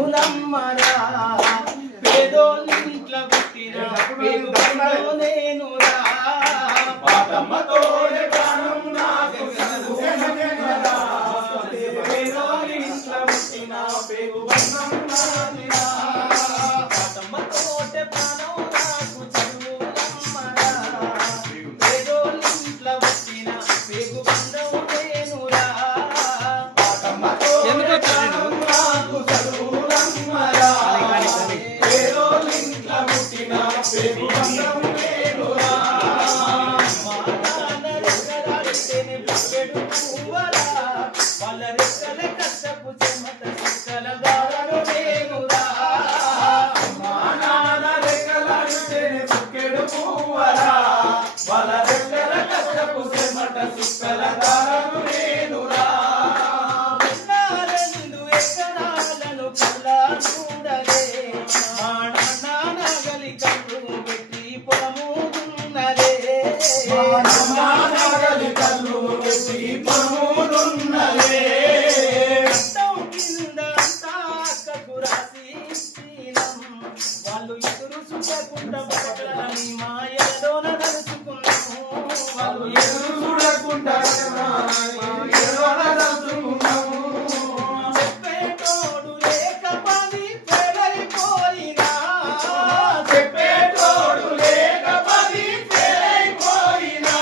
చదువులమ్మరా పేదోళ్ళింట్ల పుట్టిన పేదోళ్ళు నేనురా పాటమ్మతోనే ప్రాణం నాకు చదువులమ్మరా పేదోళ్ళింట్ల పుట్టిన పేదోళ్ళం నాదిరా పాటమ్మతోటే ప్రాణం నాకు చదువులమ్మరా పేదోళ్ళింట్ల పుట్టిన పేదోళ్ళం నేనురా పాటమ్మతో ఎందుకు నాకు చదువులమ్మరా పేదోళ్ళింట్ల పుట్టిన పేదోళ్ళం నేనురా మా నాన్న రెక్కలాడితేనే బుక్కెడు పువ్వరా వాళ్ళ రెక్కల కష్టపు చెమట సుక్కల దారను నేనురా మా నాన్న రెక్కలాడితేనే బుక్కెడు పువ్వరా వాళ్ళ రెక్కల కష్టపు చెమట సుక్కల దారను నేనురా రెండు ఎకరాలను కల్లా చూడలే మా నాన్న నగలి కళ్ళు పెట్టి పొలము దున్నలే మా నాన్న నగలి కళ్ళు పెట్టి పొలము దున్నలే కట్టం కింద అంతా అక్కకు రాసి ఇచ్చినం వాళ్ళు ఎదురు చూడకుండా బట్టలని మా ఎడలోన నడుచుకున్నాము వాళ్ళు ఎదురు చూడకుండా ఎడలోన నడుచుకున్నాము చెప్పేటోడు లేక పని పెళ్ళైపోయినా చెప్పేటోడు లేక పని పెళ్ళైపోయినా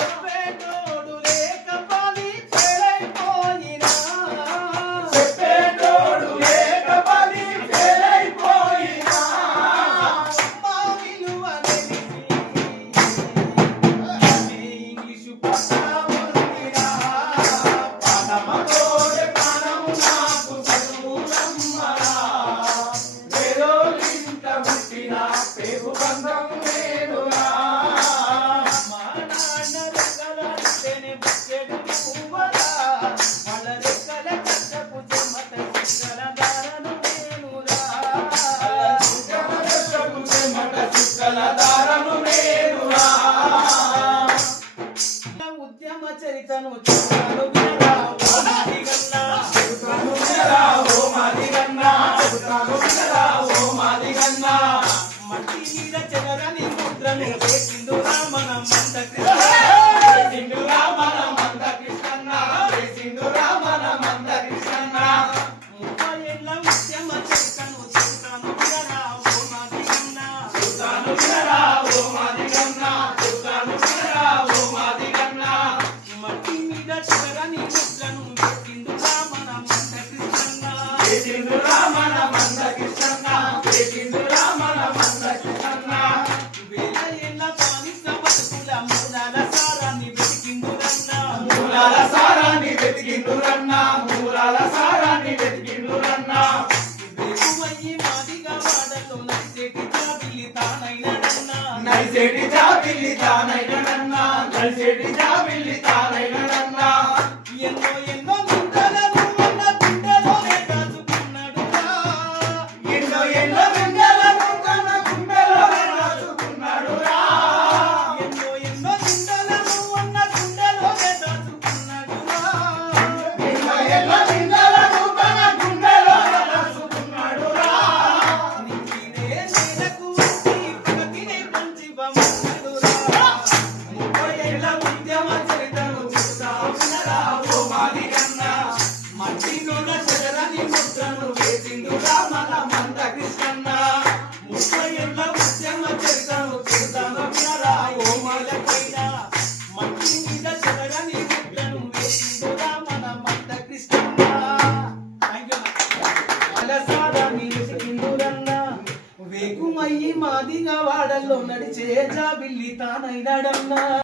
చెప్పేటోడు లేక పని పెళ్ళైపోయినా చెప్పేటోడు లేక పని పెళ్ళైపోయినా మా విలువ తెలిసి ఇంగ్లీషు పట్ట పొందినా పాఠమతోనే ప్రాణం నాకు చదువులమ్మరా పేదోళ్ళింట పుట్టిన పేగు బంధం నేనురా మా నాన్న రెక్కలాడితేనే బుక్కెడు పువ్వరా వాళ్ళ రెక్కల కష్టపు చెమట సుక్కల దారను నేనురా కష్టపు చెమట సుక్కల దారను నేనురా ఉద్యమ చరితను చెప్తాను వినరా ఓ మాదిగన్నా చెప్తాను వినరా ఓ మాదిగన్నా చెప్తాను వినరా ఓ మాదిగన్నా మట్టి మీద చెదరని ముద్రను వేసిందురా మన మంద వేసిందురా మన మంద కృష్ణన్న వేసిందురా మన మంద కృష్ణన్న 30 ఏళ్ల ఉద్యమ చరితను చెప్తాను వినరా ఓ మాదిగన్నా చెప్తాను వినరా ఓ మాదిగన్నా చెప్తాను వినరా ఓ మాదిగన్నా మట్టి మీద చెదరని ముద్రను వేసిందురా మన మంద కృష్ణన్న వేసిందురా మన మంద కృష్ణన్న వేసిందురా మన మంద కృష్ణన్న వేల ఏళ్ల బానిస బతుకుల మూలాల సారాన్ని వెతికిందురన్న మూలాల సారాన్ని వెతికిందురన్న మూలాల సారాన్ని వెతికిందురన్న వెలువయ్యి మాదిగా వాడలో నడిచేటి జాబిల్లి తానైనడన్న నడిచేటి జాబిల్లి తానైనడన్న నడిచేటి జాబిల్లి తానైనడన్న ఎన్నో ఎన్నో గుండెలను మన గుండెలోనే దాచుకున్నాడురా ఎన్నో ఎన్నో గుండెలను తన గుండెలోనే దాచుకున్నాడురా ఎన్నో ఎన్నో గుండెలను మన గుండెలోనే దాచుకున్నాడురా ఎన్నో ఎన్నో గుండెలను తన గుండెలోనే దాచుకున్నాడురా నిన్నే నేలకు వచ్చి ప్రతినే పంచి బొమ్మడురా 30 ఏళ్ల ఉద్యమ చరితను చెప్తా వినరా ఓ మాదిగన్నా మట్టిలోన చెదరని ముద్రను వేసిందురా మన మంద కృష్ణన్న 30 ఏళ్ల ఉద్యమ చరితను చెప్తా వినరా ఓ మాదిగన్నా మట్టి మీద చెదరని ముద్రను వేసిందురా మన మంద కృష్ణన్న సారాన్ని వెతికిందురన్న వేగుమయ్యి మాదిగా వాడల్లో నడిచే జాబిల్లి తానైనాడన్నా